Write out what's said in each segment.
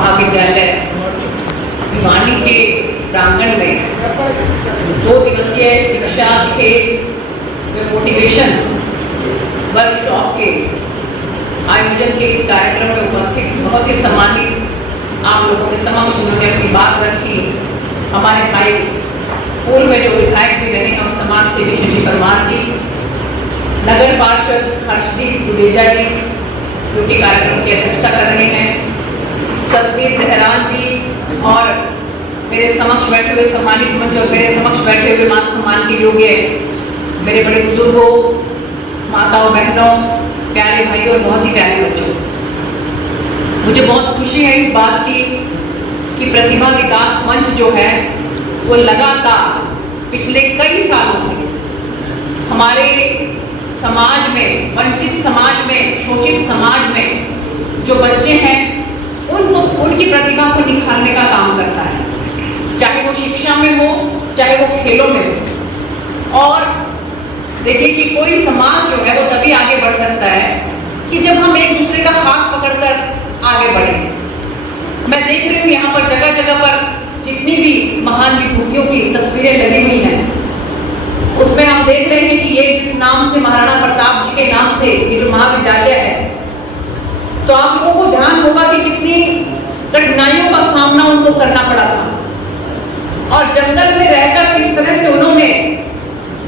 महाविद्यालय भिवानी के इस प्रांगण में 2 दिवसीय शिक्षा, खेल व मोटिवेशन वर्कशॉप के आयोजन के इस कार्यक्रम में उपस्थित बहुत ही सम्मानित आप लोगों के समक्ष उन्होंने अपनी बात रखी। हमारे भाई पूर्व में जो विधायक भी रहे हम समाज सेवी शशि परमार जी, नगर पार्षद हर्षदीप दुबेजा जी जो कि कार्यक्रम की अध्यक्षता कर रहे हैं, सतवीर देहरान जी और मेरे समक्ष बैठे हुए सम्मानित मंच और मेरे समक्ष बैठे हुए मान सम्मान के योग्य मेरे बड़े बुजुर्गों, माताओं, बहनों, प्यारे भाइयों और बहुत ही प्यारे बच्चों, मुझे बहुत खुशी है इस बात की कि प्रतिभा विकास मंच जो है वो लगातार पिछले कई सालों से हमारे समाज में, वंचित समाज में, शोषित समाज में जो बच्चे हैं उनकी प्रतिभा को निखारने का काम करता है, चाहे वो शिक्षा में हो, चाहे वो खेलों में हो। और देखिए कि कोई समाज जो है वो तभी आगे बढ़ सकता है कि जब हम एक दूसरे का हाथ पकड़कर आगे बढ़ें। मैं देख रही हूँ यहाँ पर जगह जगह पर जितनी भी महान विभूतियों की तस्वीरें लगी हुई हैं, उसमें हम देख रहे हैं कि ये जिस नाम से महाराणा प्रताप जी के नाम से ये जो महाविद्यालय है, तो आप लोगों को ध्यान होगा कि कितनी कठिनाइयों का सामना उनको करना पड़ा था और जंगल में रहकर किस तरह से उन्होंने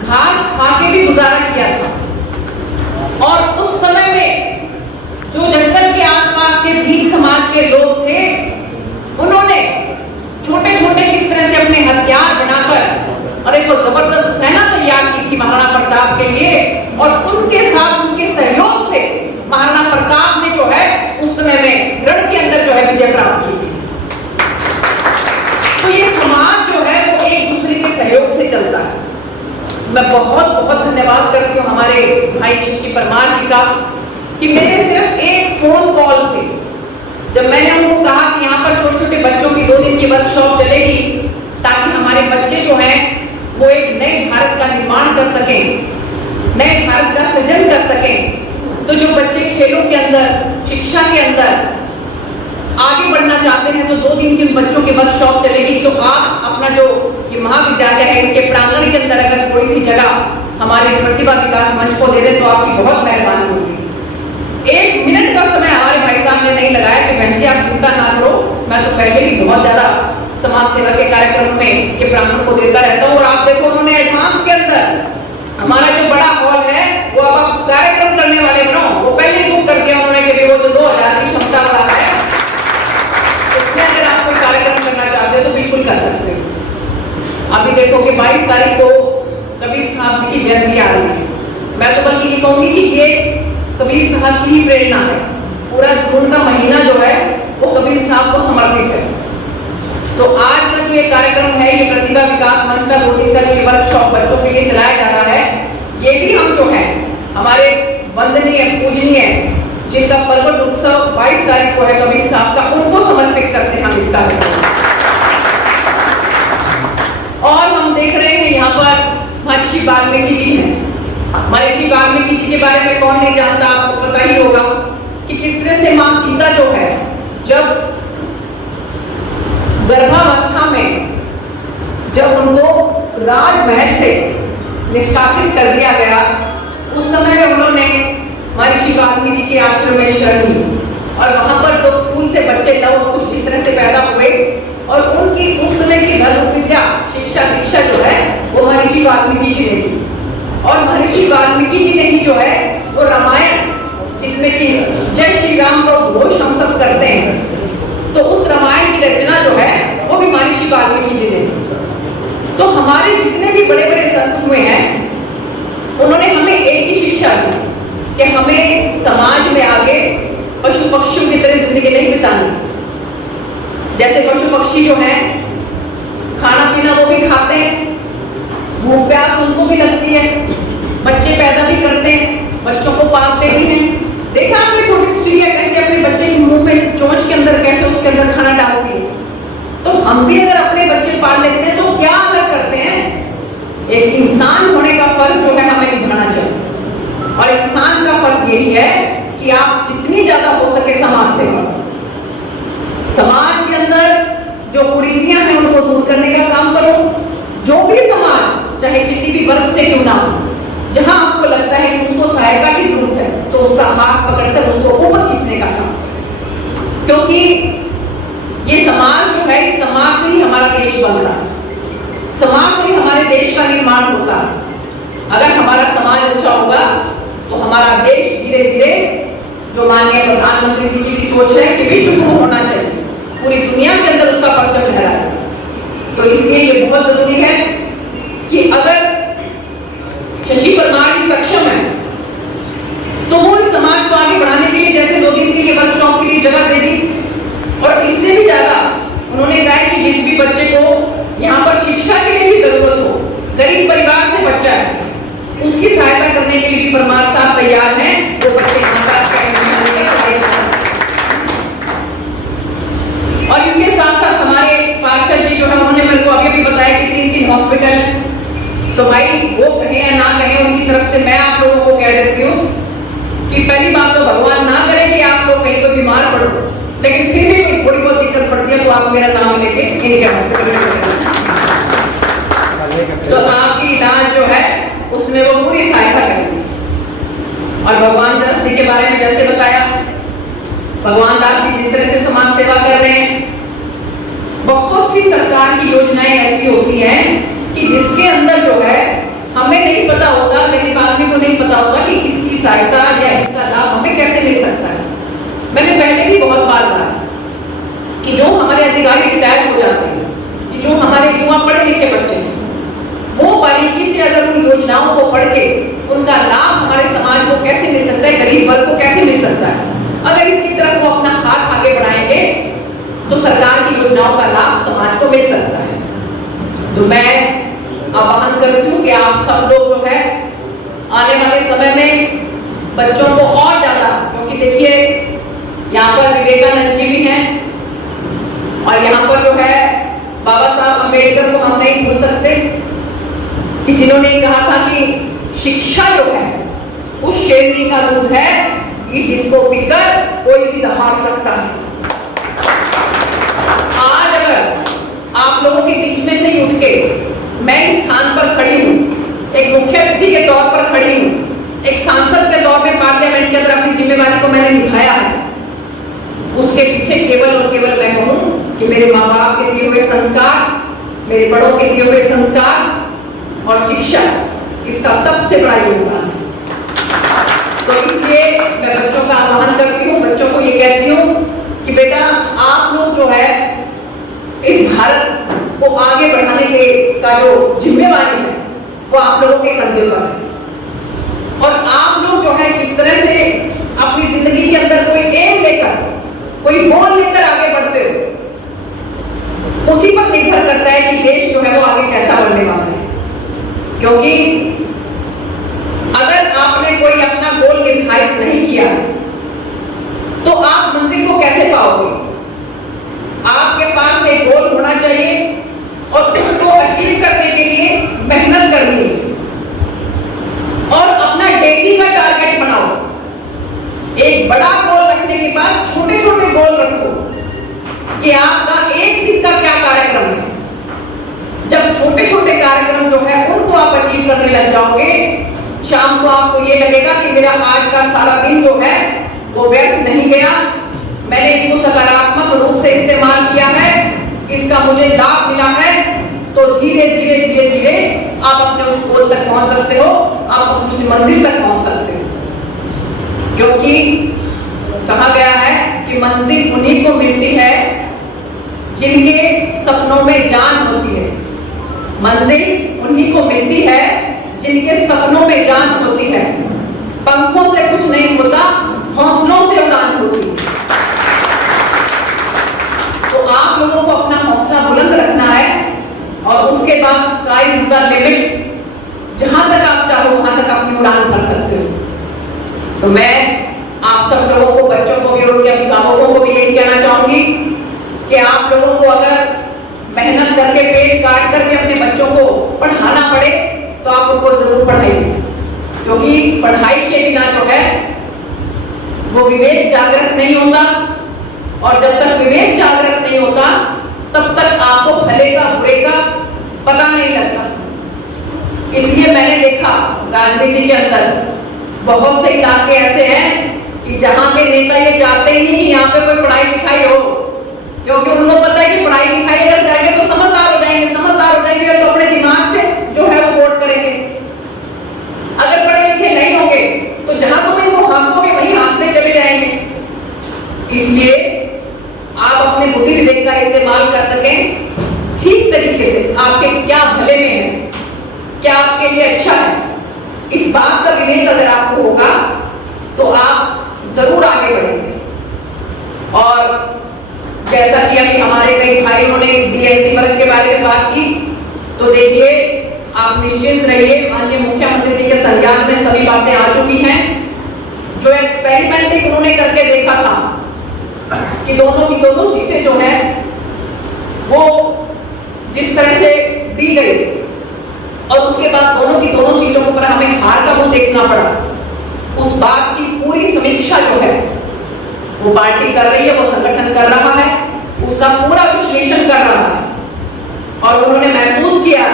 घास खा के भी गुजारा किया था। और उस समय में जो जंगल के आसपास के भील समाज के लोग थे, उन्होंने छोटे छोटे किस तरह से अपने हथियार बनाकर और एक जबरदस्त सेना तैयार की थी महाराणा प्रताप के लिए, और उनके साथ उनके सहयोग से महाराणा प्रताप ने जो है उस समय में रण के अंदर जो है विजय प्राप्त की थी। तो ये समाज जो है वो एक दूसरे के सहयोग से चलता है। मैं बहुत बहुत धन्यवाद करती हूँ हमारे भाई शशि परमार जी का कि मेरे सिर्फ एक फोन कॉल से जब मैंने उनको कहा कि यहाँ पर छोटे छोटे बच्चों की 2 दिन की वर्कशॉप चलेगी ताकि हमारे बच्चे जो हैं वो एक नए भारत का निर्माण कर सकें, नए भारत का सृजन कर सकें, तो जो बच्चे खेलों के अंदर, शिक्षा के अंदर आगे बढ़ना चाहते हैं तो 2 दिन की बच्चों की वर्कशॉप चलेगी। तो आप अपना जो ये महाविद्यालय है इसके प्रांगण के अंदर अगर थोड़ी सी जगह हमारे प्रतिभा विकास मंच को दे दें तो आपकी बहुत मेहरबानी होगी। 1 मिनट का समय हमारे भाई साहब ने नहीं लगाया कि बहन जी आप चिंता ना करो, मैं तो पहले भी बहुत ज्यादा समाज सेवा के कार्यक्रम में ये प्रांगण को देता रहता हूँ। और आप देखो उन्होंने एडवांस के अंदर हमारा जो बड़ा हॉल है वो अब आप कार्यक्रम करने वाले बनो, वो पहले बुक कर दिया उन्होंने कि वो तो 2000 की क्षमता वाला है, उसमें अगर आप कोई कार्यक्रम करना चाहते हो तो बिल्कुल कर सकते हो। अभी देखो कि 22 तारीख को कबीर साहब जी की जयंती आ रही है। मैं तो बल्कि ये कहूंगी कि ये कबीर साहब की ही प्रेरणा है। पूरा जून का महीना जो है वो कबीर साहब को समर्पित है। तो आज का जो ये कार्यक्रम है, ये प्रतिभा विकास मंच का 2 दिन का जो वर्कशॉप बच्चों के लिए चलाया जा रहा है, ये भी हम जो है हमारे वंदनीय पूजनीय जिनका पर्वत उत्सव 22 तारीख को है कबीर साहब का, उनको समर्पित करते हैं हम इस कार्यक्रम। और हम देख रहे हैं यहाँ पर महर्षि वाल्मीकि जी हैं। महर्षि वाल्मीकि जी के बारे में कौन नहीं जानता, आपको पता ही होगा कि किस तरह से माँ सीता जो है जब गर्भावस्था में जब उनको राजमहल से निष्कासित कर दिया गया, उस समय में उन्होंने महर्षि वाल्मीकि के आश्रम में शरण ली और वहां पर 2 फूल से बच्चे लव कुछ इस तरह से पैदा हुए और उनकी उस समय की धर्म विद्या, शिक्षा, दीक्षा जो है वो महर्षि वाल्मीकि जी ने दी। और महर्षि वाल्मीकि जी ने ही जो है वो रामायण, जिसमें कि जय श्री राम का घोष हम सब करते हैं, तो उस रामायण की रचना जो है वो भी महर्षि वाल्मीकि जी ने। तो हमारे जितने भी बड़े बड़े संत हुए हैं उन्होंने हमें एक ही शिक्षा दी कि हमें समाज में आगे पशु पक्षियों की तरह जिंदगी नहीं बितानी। जैसे पशु पक्षी जो है खाना पीना वो भी खाते हैं, भूख प्यास उनको भी लगती है, बच्चे पैदा भी करते हैं, बच्चों को पालते भी हैं। देखा आपने छोटी सी चिड़िया कैसे अपने बच्चे के मुंह में चोंच के अंदर कैसे उसके अंदर खाना डालती है। तो हम भी अगर अपने बच्चे पाल लेते हैं तो क्या अलग करते हैं, एक इंसान होने का फर्ज जो है हमें निभाना चाहिए। और इंसान का फर्ज यही है कि आप जितनी ज्यादा हो सके समाज सेवा, समाज जो कुरीतियां हैं उनको दूर करने का काम करो। जो भी समाज चाहे किसी भी वर्ग से क्यों ना हो, जहां आपको लगता है कि उसको सहायता की जरूरत है, तो उसका हाथ पकड़कर उसको ऊपर खींचने का काम, क्योंकि ये समाज जो है, इस समाज से ही हमारा देश बनता है, समाज से ही हमारे देश का निर्माण होता है। अगर हमारा समाज अच्छा होगा तो हमारा देश धीरे धीरे, जो माननीय प्रधानमंत्री जी की सोच है कि विश्व गुरु होना चाहिए, पूरी दुनिया के अंदर उसका परचम लहराए। तो इसलिए ये बहुत जरूरी है कि अगर शशि परमार जी सक्षम है तो वो इस समाज को आगे बढ़ाने के लिए, जैसे 2 दिन के लिए वर्कशॉप के लिए जगह दे दी, और इससे भी ज्यादा उन्होंने कहा कि जिस भी बच्चे को यहाँ पर शिक्षा के लिए भी जरूरत हो, गरीब परिवार से बच्चा है, उसकी सहायता करने के लिए भी परमार साहब तैयार हैं। वो बच्चे यहाँ पर पढ़ाई कर, और इसके साथ साथ हमारे पार्षद जी जो है, उन्होंने मेरे को अभी भी बताया कि 3 हॉस्पिटल है। तो भाई वो कहें या ना कहें, उनकी तरफ से मैं आप लोगों को कह देती हूँ कि पहली बात तो भगवान ना करे कि आप लोग कहीं तो बीमार पड़ो, लेकिन फिर भी कोई थोड़ी बहुत दिक्कत पड़ती है तो आप मेरा नाम लेके इनके हॉस्पिटल में, तो आपकी इलाज जो है उसमें वो पूरी सहायता करेंगे। और भगवान दास जी के बारे में जैसे बताया, भगवान दास जी जिस तरह से समाज सेवा कर रहे हैं, बहुत सी सरकार की योजनाएं ऐसी होती हैं कि जिसके अंदर जो है हमें नहीं पता होता, गरीब आदमी को नहीं पता होता कि इसकी सहायता या इसका लाभ हमें कैसे मिल सकता है। मैंने पहले भी बहुत बार कहा कि जो हमारे अधिकारी रिटायर हो जाते हैं, कि जो हमारे युवा पढ़े लिखे बच्चे हैं, वो बारीकी से अगर उन योजनाओं को पढ़ के उनका लाभ हमारे समाज को कैसे मिल सकता है, गरीब वर्ग को कैसे मिल सकता है, अगर इसकी तरफ वो अपना हाथ आगे बढ़ाएंगे तो सरकार की योजनाओं का लाभ समाज को मिल सकता है। तो मैं आह्वान करती हूँ कि आप सब लोग जो है आने वाले समय में बच्चों को और ज्यादा, क्योंकि देखिए यहाँ पर विवेकानंद जी भी हैं, और यहाँ पर जो है बाबा साहब अम्बेडकर को हम नहीं भूल सकते, कि जिन्होंने कहा था कि शिक्षा जो है उस शेरनी का दूध है कि जिसको पीकर कोई भी दहाड़ सकता है। आज अगर आप लोगों के बीच में से उठ के मैं इस स्थान पर खड़ी हूँ, एक मुख्य अतिथि के तौर पर खड़ी हूँ, एक सांसद के तौर में पार्लियामेंट के अंदर अपनी जिम्मेवारी को मैंने निभाया है, उसके पीछे केवल और केवल मैं कहूँ कि मेरे माँ बाप के दिए हुए संस्कार, मेरे बड़ों के दिए हुए संस्कार और शिक्षा, इसका सबसे बड़ा योगदान है। तो इसलिए मैं बच्चों का आह्वान करती हूँ, बच्चों को ये कहती हूँ कि बेटा आप लोग जो है इस भारत को आगे बढ़ाने के का जो जिम्मेवारी है वो आप लोगों के कंधे पर है, और आप लोग जो है किस तरह से अपनी जिंदगी के अंदर कोई एम लेकर, कोई गोल लेकर आगे बढ़ते हो, उसी पर निर्भर करता है कि देश जो है वो आगे कैसा बढ़ने वाला है। क्योंकि अगर आपने कोई अपना गोल निर्धारित नहीं किया तो आप मंजिल को कैसे पाओगे। आपके पास एक गोल होना चाहिए और उसको अचीव करने के लिए मेहनत करनी है, और अपना डेली का टारगेट बनाओ। एक बड़ा गोल रखने के बाद छोटे छोटे गोल रखो कि आपका एक दिन का क्या कार्यक्रम है। जब छोटे छोटे कार्यक्रम जो है उनको आप अचीव करने लग जाओगे, शाम को आपको ये लगेगा कि मेरा आज का सारा दिन जो है वो व्यर्थ नहीं गया, मैंने इसको सकारात्मक रूप से इस्तेमाल किया है, इसका मुझे लाभ मिला है। तो धीरे धीरे धीरे धीरे आप अपने उस गोल तक पहुंच सकते हो, आप अपनी मंजिल तक पहुंच सकते हो। क्योंकि कहा गया है कि मंजिल उन्हीं को मिलती है जिनके सपनों में जान होती है। मंजिल उन्हीं को मिलती है जिनके सपनों में जान होती है। पंखों से कुछ नहीं होता, हौसलों से उड़ान होती है। तो आप लोगों को अपना हौसला बुलंद रखना है, और उसके बाद स्काई इज द लिमिट, जहां तक आप चाहो वहां तक अपनी उड़ान भर सकते हो। तो मैं आप सब लोगों को, बच्चों को भी और उनके अभिभावकों को भी यही कहना चाहूंगी कि आप लोगों को अगर मेहनत करके, पेट काट करके अपने बच्चों को पढ़ाना पड़े तो आप उनको जरूर पढ़ाइए, क्योंकि पढ़ाई के बिना जो है वो विवेक जागृत नहीं होता, और जब तक विवेक जागृत नहीं होता तब तक आपको भले का बुरे का पता नहीं लगता। इसलिए मैंने देखा राजनीति के अंदर बहुत से इलाके ऐसे हैं कि जहां के नेता ये चाहते ही नहीं कि यहाँ पे कोई पढ़ाई लिखाई हो, क्योंकि उनको पता है कि पढ़ाई लिखाई अगर करेंगे तो समझदार हो जाएंगे तो अपने दिमाग से जो है वो वोट करेंगे। अगर पढ़े लिखे नहीं होंगे तो जहां तुम इनको हाँकोगे वहीं हाँकते चले जाएंगे। इसलिए आप अपने बुद्धि विवेक का इस्तेमाल कर सकें ठीक तरीके से, आपके क्या भले में है, क्या आपके लिए अच्छा है, इस बात का विवेक अगर आपको होगा तो आप जरूर आगे बढ़ेंगे। और जैसा कि अभी हमारे कई भाइयों ने डीएससी वर्ग के बारे में बात की, तो देखिए आप निश्चिंत रहिए, माननीय मुख्यमंत्री जी के संज्ञान में सभी बातें आ चुकी हैं। जो एक्सपेरिमेंट एक उन्होंने करके देखा था कि दोनों की दोनों सीटें जो है वो जिस तरह से दी गई और उसके बाद दोनों की दोनों सीटों के ऊपर हमें हार का मुंह देखना पड़ा, उस बात की पूरी समीक्षा जो है वो पार्टी कर रही है, वो संगठन कर रहा है, उसका पूरा विश्लेषण कर रहा है। और उन्होंने महसूस किया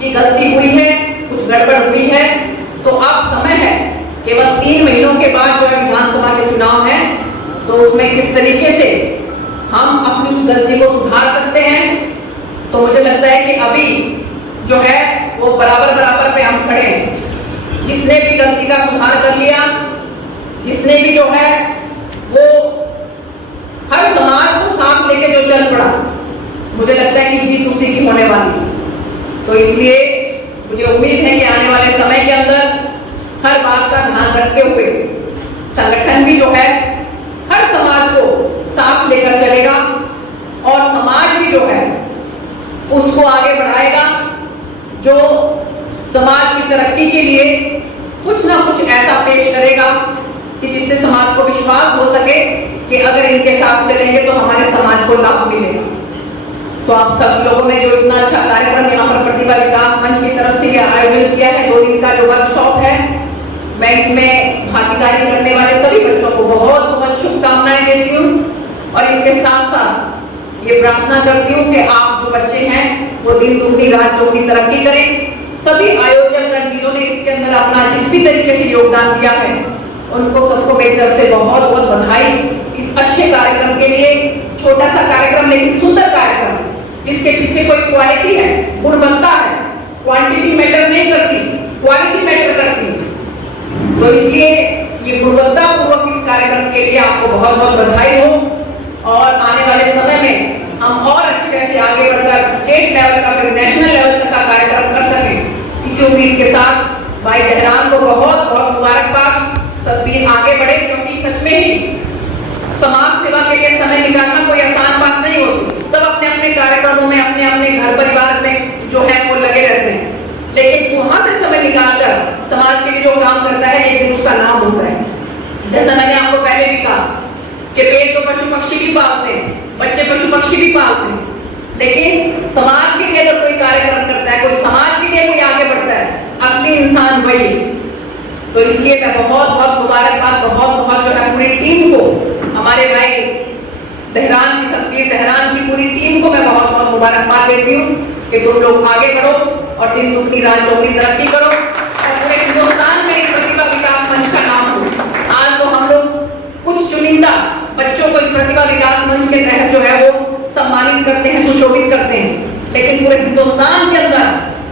कि गलती हुई है, कुछ गड़बड़ हुई है, तो अब समय है, केवल 3 महीनों के बाद जो है विधानसभा के चुनाव है, तो उसमें किस तरीके से हम अपनी उस गलती को सुधार सकते हैं। तो मुझे लगता है कि अभी जो है वो बराबर पे हम खड़े हैं। जिसने भी गलती का सुधार कर लिया, जिसने भी जो है वो हर समाज को साथ लेके जो चल पड़ा, मुझे लगता है कि जीत उसी की होने वाली। तो इसलिए मुझे उम्मीद है कि आने वाले समय के अंदर हर बात का ध्यान रखते हुए संगठन भी जो है हर समाज को साथ लेकर चलेगा और समाज भी जो है उसको आगे बढ़ाएगा, जो समाज की तरक्की के लिए कुछ ना कुछ ऐसा पेश करेगा कि जिससे समाज को विश्वास हो सके कि अगर इनके साथ चलेंगे तो हमारे समाज को लाभ मिलेगा। तो आप सब लोगों ने जो इतना अच्छा कार्यक्रम यहाँ पर प्रतिभा विकास मंच की तरफ से आयोजन किया है, 2 दिन का जो वर्कशॉप है, मैं इसमें भागीदारी करने वाले सभी बच्चों को बहुत बहुत शुभकामनाएं देती हूँ। और इसके साथ साथ ये प्रार्थना करती हूँ कि आप जो बच्चे हैं वो दिन दुगनी रात चौगुनी तरक्की करें। सभी आयोजक जिन्होंने इसके अंदर अपना जिस भी तरीके से योगदान दिया है उनको सबको मेरी तरफ से बहुत बहुत बधाई इस अच्छे कार्यक्रम के लिए। छोटा सा कार्यक्रम लेकिन सुंदर कार्यक्रम, जिसके पीछे कोई क्वालिटी है, गुणवत्ता है। क्वांटिटी मैटर नहीं करती, क्वालिटी मैटर करती है। तो इसलिए ये गुणवत्ता पूर्वक इस कार्यक्रम के लिए आपको बहुत बहुत बधाई हो। और आने वाले समय में हम और अच्छी तरह से आगे बढ़कर स्टेट लेवल का फिर नेशनल लेवल तक का कार्यक्रम कर सकें, इसी उम्मीद के साथ भाई दहरान को बहुत बहुत मुबारकबाद। सतबीर आगे बढ़े, क्योंकि सच में ही समाज सेवा के लिए समय निकालना कोई आसान बात नहीं होती। सब अपने अपने कार्यक्रमों में अपने अपने घर परिवार में जो है वो लगे रहते हैं, लेकिन वहां से समय निकालकर समाज के लिए जो काम करता है एक दिन उसका नाम होता है। जैसा मैंने आपको पहले भी कहा कि पेड़ तो पशु पक्षी भी पालते हैं, बच्चे पशु पक्षी भी पालते हैं, लेकिन समाज के लिए अगर कोई कार्यक्रम करता है, कोई समाज के लिए कोई आगे बढ़ता है, असली इंसान वही। तो इसलिए मैं बहुत बहुत मुबारकबाद, बहुत बहुत जो है पूरी टीम को, हमारे भाई दहरान की सतबीर दहरान की पूरी टीम को मैं बहुत बहुत मुबारकबाद देती हूँ कि तुम लोग आगे बढ़ो और दिन दुगनी रात चौगुनी तरक्की करो और पूरे हिंदुस्तान में एक प्रतिभा विकास मंच का नाम हो। आज तो हम लोग कुछ चुनिंदा बच्चों को इस प्रतिभा विकास मंच के तहत जो है वो सम्मानित करते हैं, सुशोभित करते हैं, लेकिन पूरे हिंदुस्तान के अंदर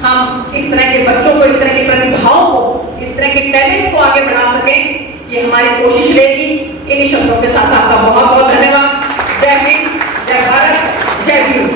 हम इस तरह के बच्चों को, इस तरह की प्रतिभाओं को, इस तरह के टैलेंट को आगे बढ़ा सकें, ये हमारी कोशिश रहेगी। इन्हीं शब्दों के साथ आपका बहुत बहुत धन्यवाद। जय हिंद, जय भारत, जय भीम।